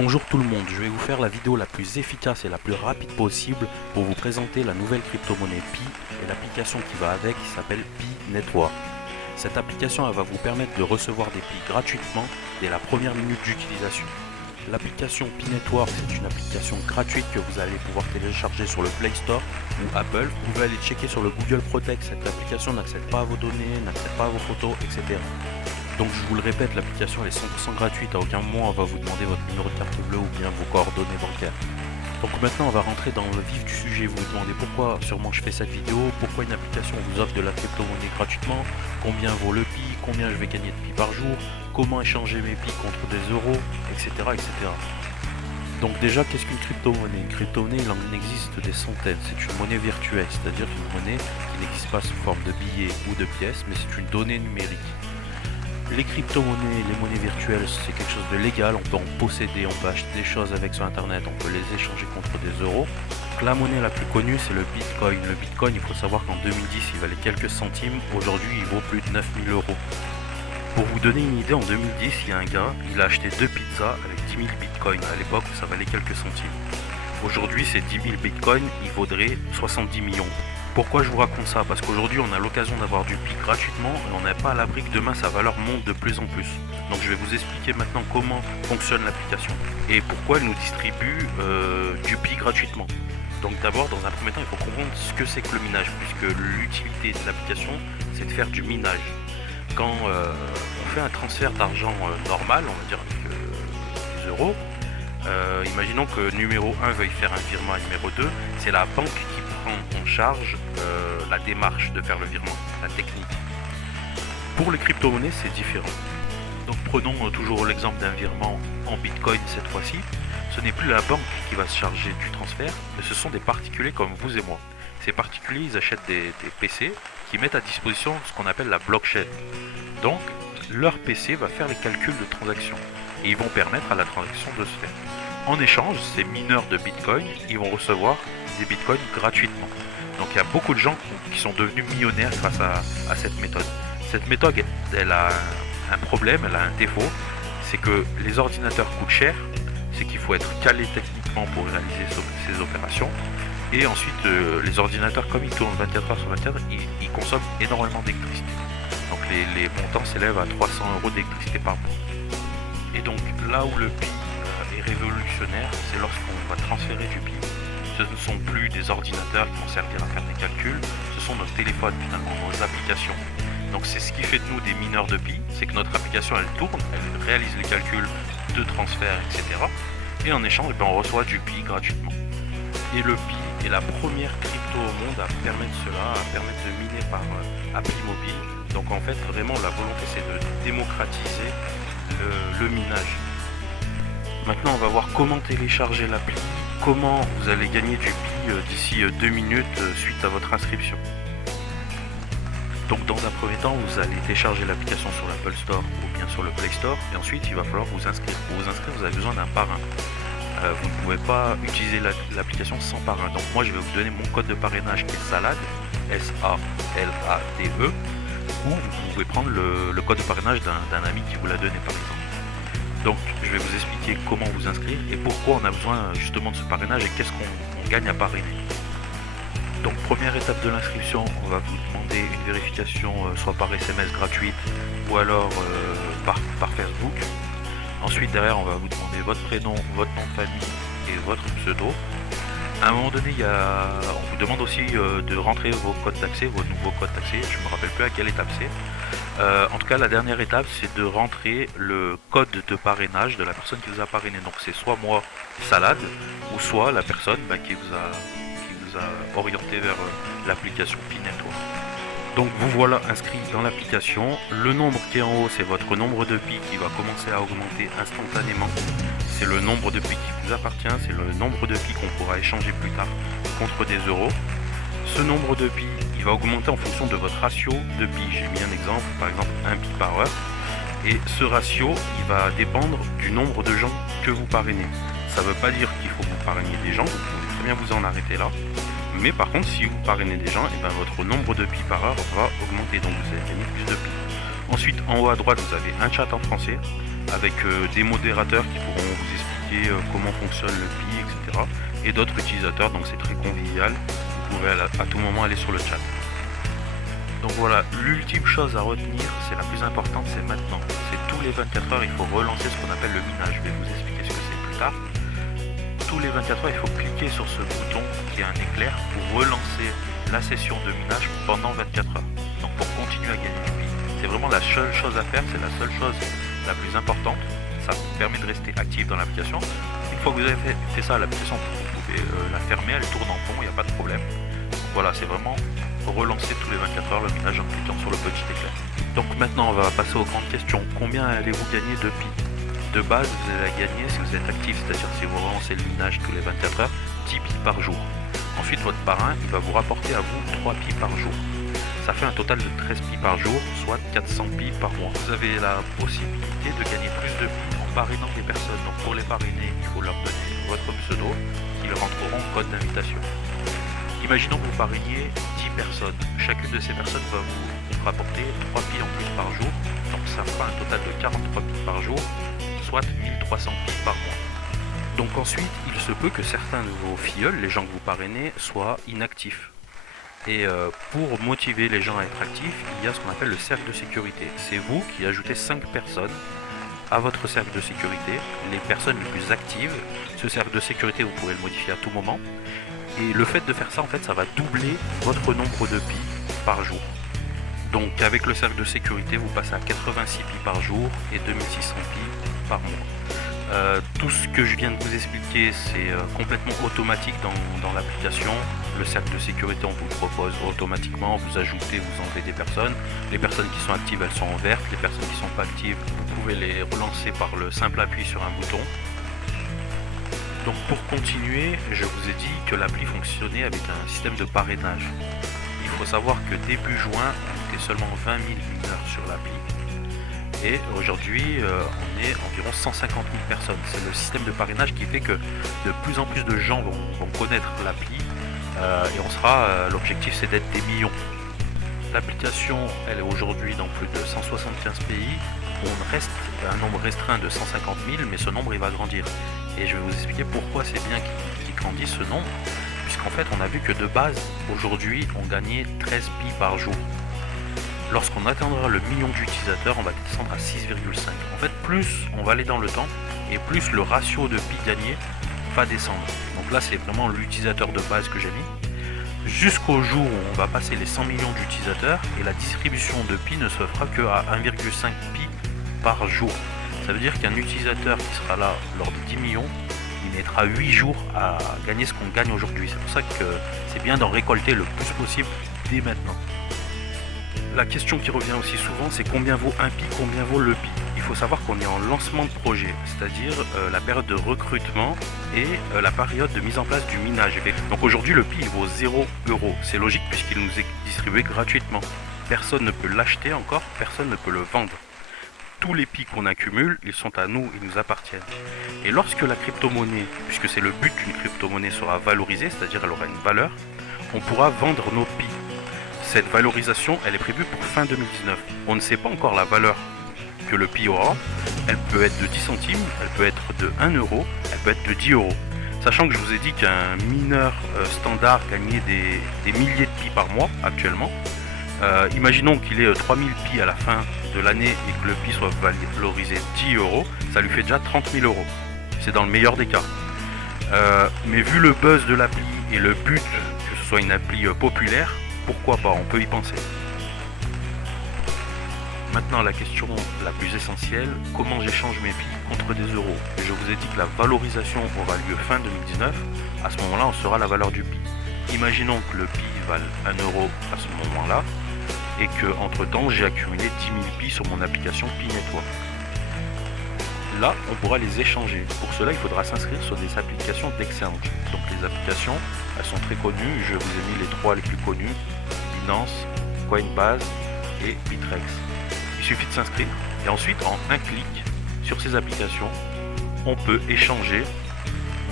Bonjour tout le monde, je vais vous faire la vidéo la plus efficace et la plus rapide possible pour vous présenter la nouvelle crypto-monnaie Pi et l'application qui va avec qui s'appelle Pi Network. Cette application elle va vous permettre de recevoir des Pi gratuitement dès la première minute d'utilisation. L'application Pi Network c'est une application gratuite que vous allez pouvoir télécharger sur le Play Store ou Apple. Vous pouvez aller checker sur le Google Protect, cette application n'accède pas à vos données, n'accède pas à vos photos, etc. Donc je vous le répète, l'application elle est 100% gratuite, à aucun moment on va vous demander votre numéro de carte bleue ou bien vos coordonnées bancaires. Donc maintenant on va rentrer dans le vif du sujet, vous vous demandez pourquoi sûrement je fais cette vidéo, pourquoi une application vous offre de la crypto-monnaie gratuitement, combien vaut le Pi, combien je vais gagner de Pi par jour, comment échanger mes Pi contre des euros, etc. etc. Donc déjà qu'est-ce qu'une crypto-monnaie? Une crypto-monnaie il en existe des centaines, c'est une monnaie virtuelle, c'est-à-dire une monnaie qui n'existe pas sous forme de billets ou de pièces, mais c'est une donnée numérique. Les crypto-monnaies, les monnaies virtuelles, c'est quelque chose de légal, on peut en posséder, on peut acheter des choses avec sur internet, on peut les échanger contre des euros. Donc, la monnaie la plus connue c'est le Bitcoin. Le Bitcoin, il faut savoir qu'en 2010 il valait quelques centimes, aujourd'hui il vaut plus de 9000 euros. Pour vous donner une idée, en 2010 il y a un gars, il a acheté 2 pizzas avec 10 000 bitcoins, à l'époque ça valait quelques centimes. Aujourd'hui ces 10 000 bitcoins, ils vaudraient 70 millions. Pourquoi je vous raconte ça? Parce qu'aujourd'hui on a l'occasion d'avoir du Pi gratuitement et on n'est pas à l'abri que demain sa valeur monte de plus en plus. Donc je vais vous expliquer maintenant comment fonctionne l'application et pourquoi elle nous distribue du Pi gratuitement. Donc d'abord, dans un premier temps, il faut comprendre ce que c'est que le minage, puisque l'utilité de l'application c'est de faire du minage. Quand on fait un transfert d'argent normal, on va dire avec des euros, imaginons que numéro 1 veuille faire un virement à numéro 2, c'est la banque qui prend en charge la démarche de faire le virement, la technique. Pour les crypto-monnaies, c'est différent. Donc prenons toujours l'exemple d'un virement en Bitcoin cette fois-ci. Ce n'est plus la banque qui va se charger du transfert, mais ce sont des particuliers comme vous et moi. Ces particuliers, ils achètent des PC qui mettent à disposition ce qu'on appelle la blockchain. Donc, leur PC va faire les calculs de transaction et ils vont permettre à la transaction de se faire. En échange, ces mineurs de Bitcoin, ils vont recevoir des Bitcoins gratuitement. Donc il y a beaucoup de gens qui sont devenus millionnaires grâce à cette méthode. Cette méthode, elle a un problème, elle a un défaut, c'est que les ordinateurs coûtent cher, c'est qu'il faut être calé techniquement pour réaliser ces opérations. Et ensuite, les ordinateurs, comme ils tournent 24 heures sur 24, ils consomment énormément d'électricité. Donc les montants s'élèvent à 300 € d'électricité par mois. Et donc là où le Pi est révolutionnaire, c'est lorsqu'on va transférer du Pi. Ce ne sont plus des ordinateurs qui vont servir à faire des calculs, ce sont nos téléphones finalement, nos applications. Donc c'est ce qui fait de nous des mineurs de Pi, c'est que notre application elle tourne, elle réalise les calculs de transfert, etc. Et en échange, on reçoit du Pi gratuitement. Et le Pi est la première crypto au monde à permettre cela, à permettre de miner par appli mobile. Donc en fait, vraiment la volonté c'est de démocratiser le minage. Maintenant on va voir comment télécharger l'appli, comment vous allez gagner du Pi d'ici 2 minutes suite à votre inscription. Donc dans un premier temps vous allez télécharger l'application sur l'Apple Store ou bien sur le Play Store et ensuite il va falloir vous inscrire. Pour vous inscrire vous avez besoin d'un parrain. Vous ne pouvez pas utiliser l'application sans parrain. Donc moi je vais vous donner mon code de parrainage qui est SALADE, S-A-L-A-D-E, ou vous pouvez prendre le code de parrainage d'un ami qui vous l'a donné par exemple. Donc je vais vous expliquer comment vous inscrire et pourquoi on a besoin justement de ce parrainage et qu'est-ce qu'on gagne à parrainer. Donc première étape de l'inscription, on va vous demander une vérification soit par SMS gratuite ou alors par Facebook. Ensuite derrière on va vous demander votre prénom, votre nom de famille et votre pseudo. À un moment donné on vous demande aussi de rentrer vos codes d'accès, vos nouveaux codes d'accès, je ne me rappelle plus à quelle étape c'est. En tout cas la dernière étape c'est de rentrer le code de parrainage de la personne qui vous a parrainé. Donc c'est soit moi, Salade, ou soit la personne qui vous a orienté vers l'application Pi Network. Donc vous voilà inscrit dans l'application, le nombre qui est en haut c'est votre nombre de Pi qui va commencer à augmenter instantanément, c'est le nombre de Pi qui vous appartient, c'est le nombre de Pi qu'on pourra échanger plus tard contre des euros. Ce nombre de Pi il va augmenter en fonction de votre ratio de Pi, j'ai mis un exemple, par exemple 1 Pi par heure, et ce ratio il va dépendre du nombre de gens que vous parrainez. Ça ne veut pas dire qu'il faut que vous parrainiez des gens, vous pouvez très bien vous en arrêter là. Mais par contre, si vous parrainez des gens, votre nombre de Pi par heure va augmenter, donc vous allez gagner plus de Pi. Ensuite, en haut à droite, vous avez un chat en français avec des modérateurs qui pourront vous expliquer expliquer comment fonctionne le Pi, etc. Et d'autres utilisateurs, donc c'est très convivial. Vous pouvez à tout moment aller sur le chat. Donc voilà, l'ultime chose à retenir, c'est la plus importante, c'est maintenant. C'est tous les 24 heures, il faut relancer ce qu'on appelle le minage. Je vais vous expliquer ce que c'est plus tard. Tous les 24 heures, il faut cliquer sur ce bouton qui est un éclair pour relancer la session de minage pendant 24 heures. Donc pour continuer à gagner du Pi. C'est vraiment la seule chose à faire, c'est la seule chose la plus importante. Ça vous permet de rester actif dans l'application. Une fois que vous avez fait ça, l'application, vous pouvez la fermer, elle tourne en rond, il n'y a pas de problème. Donc voilà, c'est vraiment relancer tous les 24 heures le minage en cliquant sur le petit éclair. Donc maintenant, on va passer aux grandes questions. Combien allez-vous gagner de Pi? De base, vous allez gagner, si vous êtes actif, c'est-à-dire si vous relancez le minage tous les 24 heures, 10 Pi par jour. Ensuite, votre parrain, il va vous rapporter à vous 3 Pi par jour. Ça fait un total de 13 Pi par jour, soit 400 Pi par mois. Vous avez la possibilité de gagner plus de Pi en parrainant des personnes. Donc pour les parrainer, il faut leur donner votre pseudo, qu'ils rentreront en code d'invitation. Imaginons que vous parrainiez 10 personnes. Chacune de ces personnes va vous rapporter 3 Pi en plus par jour. Donc ça fera un total de 43 Pi par jour, soit 1300 Pi par mois. Donc ensuite, il se peut que certains de vos filleuls, les gens que vous parrainez, soient inactifs. Et pour motiver les gens à être actifs, il y a ce qu'on appelle le cercle de sécurité. C'est vous qui ajoutez 5 personnes à votre cercle de sécurité, les personnes les plus actives. Ce cercle de sécurité, vous pouvez le modifier à tout moment. Et le fait de faire ça, en fait, ça va doubler votre nombre de Pi par jour. Donc avec le cercle de sécurité, vous passez à 86 Pi par jour et 2600 Pi par mois. Tout ce que je viens de vous expliquer, c'est complètement automatique dans l'application. Le cercle de sécurité, on vous le propose automatiquement. Vous ajoutez, vous enlevez des personnes. Les personnes qui sont actives, elles sont en vert. Les personnes qui ne sont pas actives, vous pouvez les relancer par le simple appui sur un bouton. Donc pour continuer, je vous ai dit que l'appli fonctionnait avec un système de parrainage. Il faut savoir que début juin, on était seulement 20 000 mineurs sur l'appli. Et aujourd'hui, on est environ 150 000 personnes. C'est le système de parrainage qui fait que de plus en plus de gens vont connaître l'appli. Et on sera, l'objectif c'est d'être des millions. L'application, elle est aujourd'hui dans plus de 175 pays. On reste un nombre restreint de 150 000, mais ce nombre il va grandir. Et je vais vous expliquer pourquoi c'est bien qu'il grandisse ce nombre. Puisqu'en fait, on a vu que de base, aujourd'hui, on gagnait 13 Pi par jour. Lorsqu'on atteindra le million d'utilisateurs, on va descendre à 6,5. En fait, plus on va aller dans le temps, et plus le ratio de Pi gagné va descendre. Donc là, c'est vraiment l'utilisateur de base que j'ai mis. Jusqu'au jour où on va passer les 100 millions d'utilisateurs, et la distribution de Pi ne se fera que à 1,5 Pi par jour. Ça veut dire qu'un utilisateur qui sera là lors de 10 millions, il mettra 8 jours à gagner ce qu'on gagne aujourd'hui. C'est pour ça que c'est bien d'en récolter le plus possible dès maintenant. La question qui revient aussi souvent, c'est combien vaut un Pi, combien vaut le Pi. Il faut savoir qu'on est en lancement de projet, c'est-à-dire la période de recrutement et la période de mise en place du minage. Donc aujourd'hui, le Pi il vaut 0 €. C'est logique puisqu'il nous est distribué gratuitement. Personne ne peut l'acheter encore, personne ne peut le vendre. Tous les Pi qu'on accumule, ils sont à nous, ils nous appartiennent. Et lorsque la crypto-monnaie, puisque c'est le but qu'une crypto-monnaie sera valorisée, c'est-à-dire elle aura une valeur, on pourra vendre nos Pi. Cette valorisation, elle est prévue pour fin 2019. On ne sait pas encore la valeur que le Pi aura. Elle peut être de 10 centimes, elle peut être de 1 €, elle peut être de 10 €. Sachant que je vous ai dit qu'un mineur standard gagnait des milliers de Pi par mois actuellement. Imaginons qu'il ait 3000 Pi à la fin de l'année et que le Pi soit valorisé 10 €, ça lui fait déjà 30 000 €. C'est dans le meilleur des cas. Mais vu le buzz de l'appli et le but que ce soit une appli populaire, pourquoi pas, on peut y penser. Maintenant la question la plus essentielle, comment j'échange mes Pi contre des euros. Je vous ai dit que la valorisation aura lieu fin 2019, à ce moment-là on saura la valeur du Pi. Imaginons que le Pi vale 1 € à ce moment-là, et que entre temps j'ai accumulé 10 000 Pi sur mon application Pi Network. Là on pourra les échanger. Pour cela il faudra s'inscrire sur des applications d'exchange. Donc les applications, elles sont très connues, je vous ai mis les 3 les plus connues, Binance, Coinbase et Bittrex. Il suffit de s'inscrire et ensuite en un clic sur ces applications, on peut échanger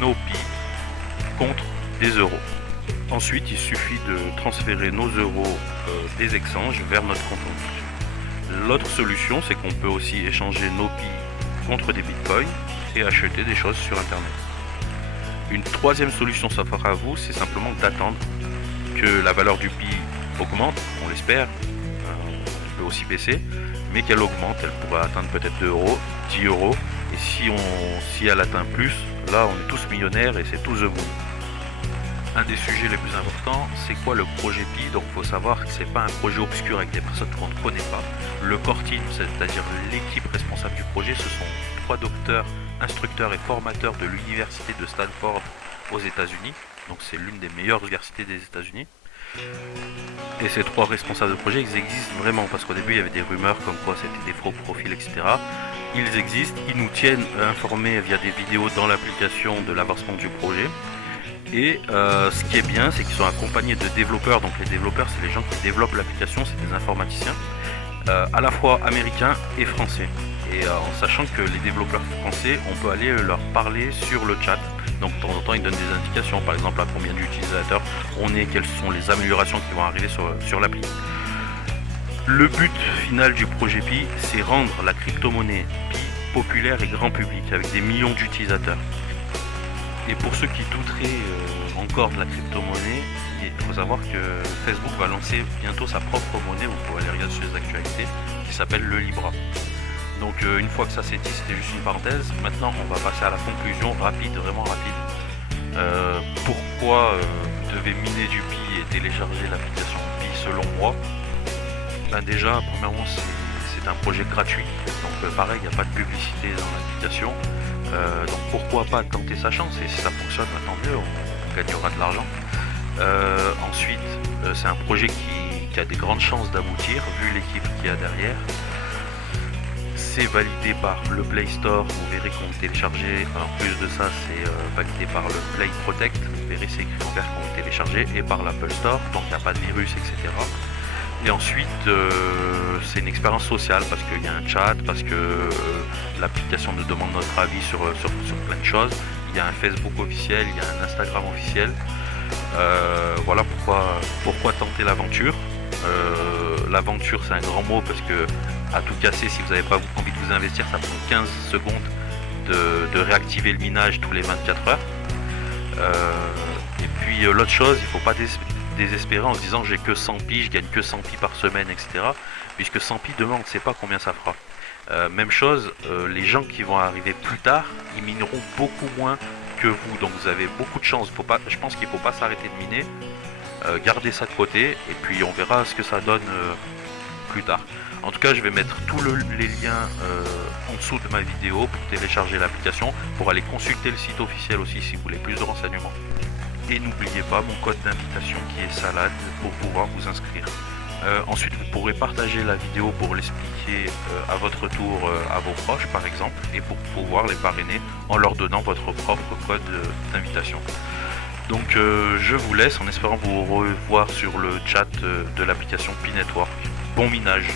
nos Pi contre des euros. Ensuite, il suffit de transférer nos euros des exchanges vers notre compte en banque. L'autre solution, c'est qu'on peut aussi échanger nos Pi contre des bitcoins et acheter des choses sur internet. Une troisième solution s'offre à vous, c'est simplement d'attendre que la valeur du Pi augmente, on l'espère, elle peut aussi baisser, mais qu'elle augmente, elle pourrait atteindre peut-être 2 euros, 10 euros, et si elle atteint plus, là on est tous millionnaires et c'est tout the moon. Un des sujets les plus importants, c'est quoi le projet Pi? Donc il faut savoir que c'est pas un projet obscur avec des personnes qu'on ne connaît pas. Le core team, c'est-à-dire l'équipe responsable du projet, ce sont 3 docteurs, instructeurs et formateurs de l'université de Stanford aux États-Unis. Donc c'est l'une des meilleures universités des États-Unis. Et ces 3 responsables de projet, ils existent vraiment, parce qu'au début il y avait des rumeurs comme quoi c'était des faux profils, etc. Ils existent, ils nous tiennent informés via des vidéos dans l'application de l'avancement du projet. Et ce qui est bien, c'est qu'ils sont accompagnés de développeurs. Donc les développeurs, c'est les gens qui développent l'application, c'est des informaticiens, à la fois américains et français. Et en sachant que les développeurs français, on peut aller leur parler sur le chat. Donc de temps en temps, ils donnent des indications, par exemple à combien d'utilisateurs on est, quelles sont les améliorations qui vont arriver sur l'appli. Le but final du projet Pi, c'est rendre la crypto-monnaie Pi populaire et grand public, avec des millions d'utilisateurs. Et pour ceux qui douteraient encore de la crypto-monnaie, il faut savoir que Facebook va lancer bientôt sa propre monnaie, vous pourrez aller regarder sur les actualités, qui s'appelle le Libra. Donc une fois que ça c'est dit, c'était juste une parenthèse. Maintenant on va passer à la conclusion rapide, vraiment rapide. Pourquoi vous devez miner du Pi et télécharger l'application Pi selon moi? Ben déjà, premièrement c'est un projet gratuit, donc pareil, il n'y a pas de publicité dans l'application. Donc pourquoi pas tenter sa chance, et si ça fonctionne, tant mieux, on gagnera de l'argent. Ensuite, c'est un projet qui a des grandes chances d'aboutir, vu l'équipe qu'il y a derrière. C'est validé par le Play Store, vous verrez qu'on télécharger. En plus de ça, c'est validé par le Play Protect, vous verrez c'est écrit en vert qu'on va télécharger, et par l'Apple Store, donc il n'y a pas de virus, etc. Et ensuite, c'est une expérience sociale, parce qu'il y a un chat, parce que l'application nous demande notre avis sur plein de choses. Il y a un Facebook officiel, il y a un Instagram officiel. Voilà pourquoi tenter l'aventure. L'aventure, c'est un grand mot, parce que à tout casser, si vous n'avez pas envie de vous investir, ça prend 15 secondes de réactiver le minage tous les 24 heures. Et puis l'autre chose, il ne faut pas désespérer en se disant j'ai que 100 pi, je gagne que 100 pi par semaine, etc. Puisque 100 pi demain on ne sait pas combien ça fera. Même chose, les gens qui vont arriver plus tard, ils mineront beaucoup moins que vous, donc vous avez beaucoup de chance. Je pense qu'il ne faut pas s'arrêter de miner, garder ça de côté, et puis on verra ce que ça donne plus tard. En tout cas, je vais mettre tous les liens en dessous de ma vidéo pour télécharger l'application, pour aller consulter le site officiel aussi si vous voulez plus de renseignements. Et n'oubliez pas mon code d'invitation qui est salade pour pouvoir vous inscrire. Ensuite, vous pourrez partager la vidéo pour l'expliquer à votre tour à vos proches par exemple, et pour pouvoir les parrainer en leur donnant votre propre code d'invitation. Donc je vous laisse en espérant vous revoir sur le chat de l'application Pi Network. Bon minage!